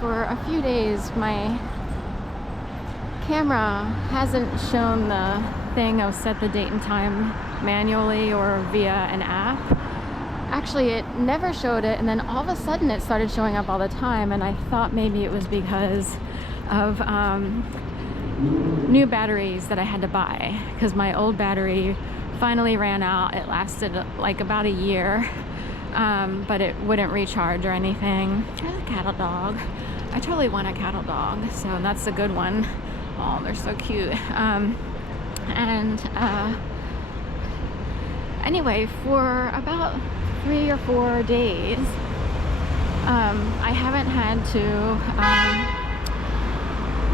for a few days my camera hasn't shown the thing of set the date and time manually or via an app. Actually, it never showed it, and then all of a sudden it started showing up all the time, and I thought maybe it was because of new batteries that I had to buy, because my old battery finally ran out. It lasted like about a year, but it wouldn't recharge or anything. There's a cattle dog. I totally want a cattle dog, so that's a good one. Oh, they're so cute. Anyway, for about 3 or 4 days, I haven't had to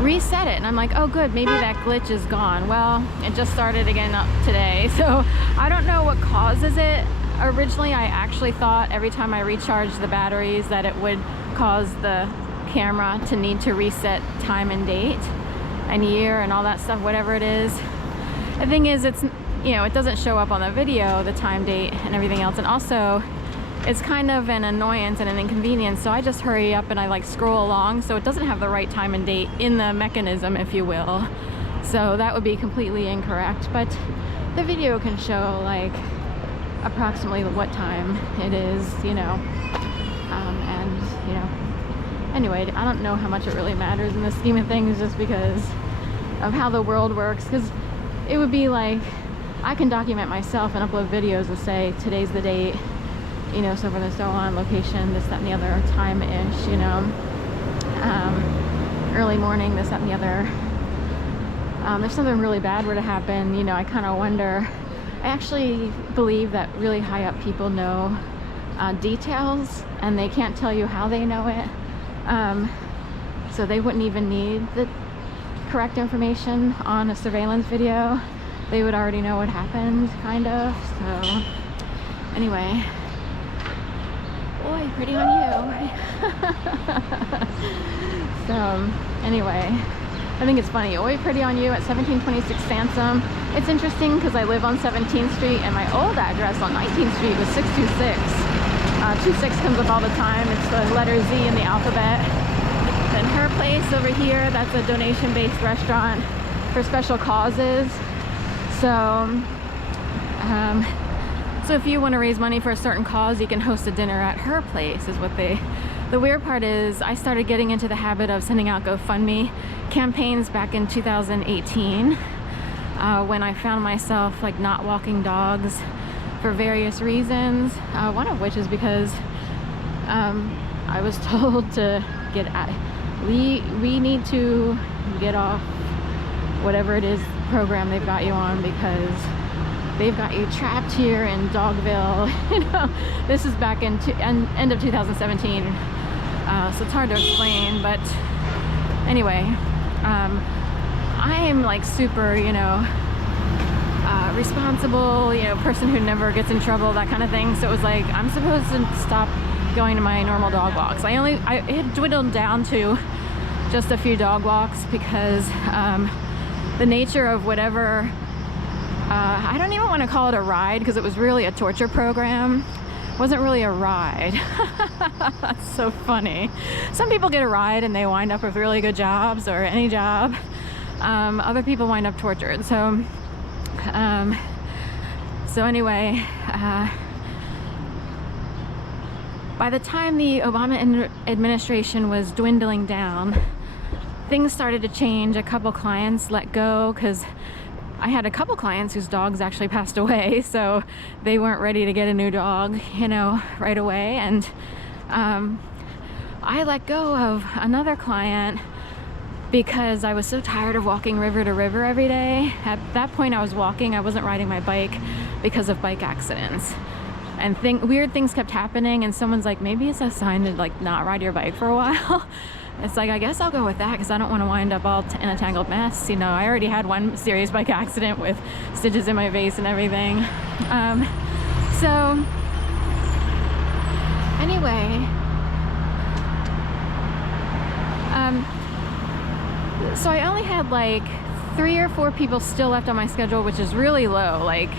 reset it, and I'm like, oh good, maybe that glitch is gone. Well, it just started again up today, so I don't know what causes it. Originally, I actually thought every time I recharged the batteries that it would cause the camera to need to reset time and date and year and all that stuff, whatever it is. The thing is, it's, you know, it doesn't show up on the video, the time, date, and everything else, and also it's kind of an annoyance and an inconvenience, so I just hurry up and I like scroll along, so it doesn't have the right time and date in the mechanism, if you will. So that would be completely incorrect, but the video can show like approximately what time it is, you know, and you know, anyway, I don't know how much it really matters in the scheme of things, just because of how the world works, because it would be like, I can document myself and upload videos and say today's the date, you know, so forth and so on, location, this, that, and the other, time-ish, you know, early morning, this, that, and the other. If something really bad were to happen, you know, I kind of wonder, I actually believe that really high up people know details, and they can't tell you how they know it, so they wouldn't even need the correct information on a surveillance video. They would already know what happened, kind of. So anyway, boy, pretty on you. So anyway, I think it's funny. Oi, pretty on you at 1726 Sansom. It's interesting because I live on 17th Street, and my old address on 19th Street was 626. 26 comes up all the time. It's the letter Z in the alphabet. Then her place over here, that's a donation-based restaurant for special causes. So, so if you want to raise money for a certain cause, you can host a dinner at her place, is what they... The weird part is I started getting into the habit of sending out GoFundMe campaigns back in 2018, when I found myself like not walking dogs for various reasons, one of which is because I was told to get out. We need to get off whatever it is program they've got you on, because they've got you trapped here in Dogville. You know, this is back in end of 2017, so it's hard to explain, but anyway, I am like super, you know, responsible, you know, person who never gets in trouble, that kind of thing. So it was like, I'm supposed to stop going to my normal dog walks. It had dwindled down to just a few dog walks, because the nature of whatever, I don't even want to call it a ride, because it was really a torture program. It wasn't really a ride. That's so funny. Some people get a ride and they wind up with really good jobs, or any job. Other people wind up tortured. So anyway, by the time the Obama administration was dwindling down, things started to change. A couple clients let go, because I had a couple clients whose dogs actually passed away, so they weren't ready to get a new dog, you know, right away. And I let go of another client because I was so tired of walking river to river every day. At that point I was walking, I wasn't riding my bike because of bike accidents. And weird things kept happening, and someone's like, maybe it's a sign to like not ride your bike for a while. It's like, I guess I'll go with that, because I don't want to wind up all in a tangled mess. You know, I already had one serious bike accident with stitches in my face and everything. So anyway, so I only had like 3 or 4 people still left on my schedule, which is really low. Like,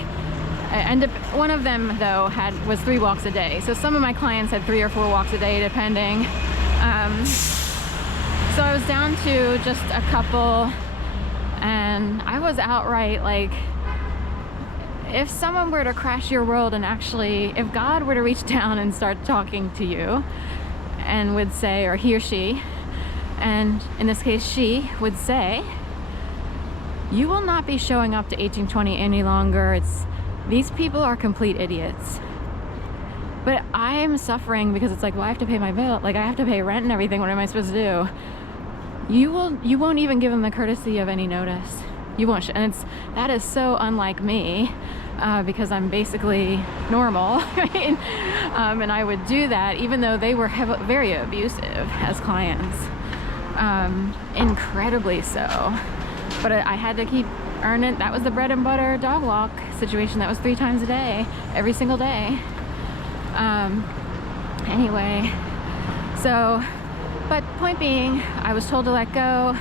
and one of them though was 3 walks a day. So some of my clients had 3 or 4 walks a day, depending. So I was down to just a couple, and I was outright like, if someone were to crash your world and actually, if God were to reach down and start talking to you and would say, or he or she, and in this case she would say, you will not be showing up to 1820 any longer. These people are complete idiots. But I am suffering because it's like, well, I have to pay my bill. Like, I have to pay rent and everything. What am I supposed to do? You won't even give them the courtesy of any notice. You won't. And that is so unlike me, because I'm basically normal, right? And I would do that even though they were very abusive as clients, incredibly so. But I had to keep earning. That was the bread and butter dog walk situation. That was 3 times a day, every single day. Anyway, so, but point being, I was told to let go,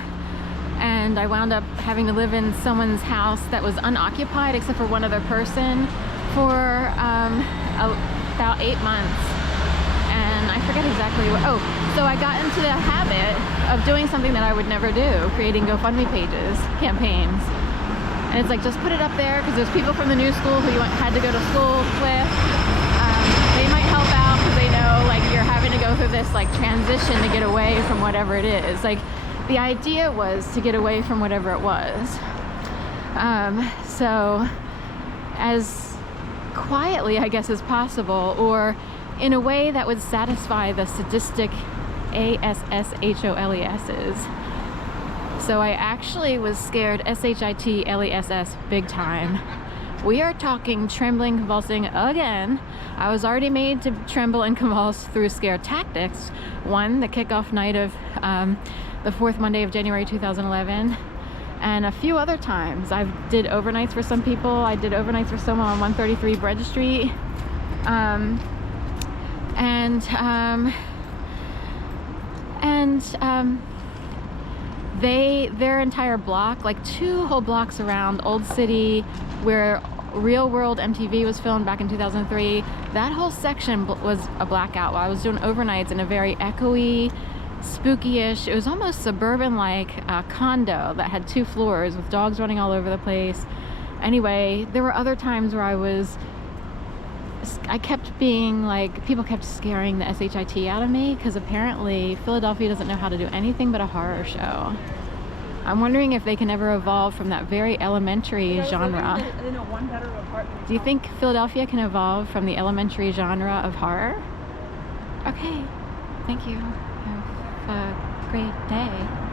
and I wound up having to live in someone's house that was unoccupied except for one other person for about 8 months. And I forget exactly what, so I got into the habit of doing something that I would never do, creating GoFundMe pages, campaigns. And it's like, just put it up there, because there's people from the new school who you had to go to school with. They might help out because they know, like, you're having to go through this, like, transition to get away from whatever it is. Like, the idea was to get away from whatever it was. So as quietly, I guess, as possible, or in a way that would satisfy the sadistic ASSHOLESs. So I actually was scared SHITLESS big time. We are talking trembling, convulsing again. I was already made to tremble and convulse through scare tactics. One, the kickoff night of the 4th Monday of January 2011, and a few other times. I did overnights for some people. I did overnights for someone on 133 Bread Street. Their entire block, like 2 whole blocks around Old City, where Real World MTV was filmed back in 2003, that whole section was a blackout while I was doing overnights in a very echoey, spooky-ish, it was almost suburban-like condo that had 2 floors with dogs running all over the place. Anyway, there were other times where I kept being like, people kept scaring the SHIT out of me, because apparently Philadelphia doesn't know how to do anything but a horror show. I'm wondering if they can ever evolve from that very elementary genre. Do you think Philadelphia can evolve from the elementary genre of horror? Okay, thank you. Have a great day.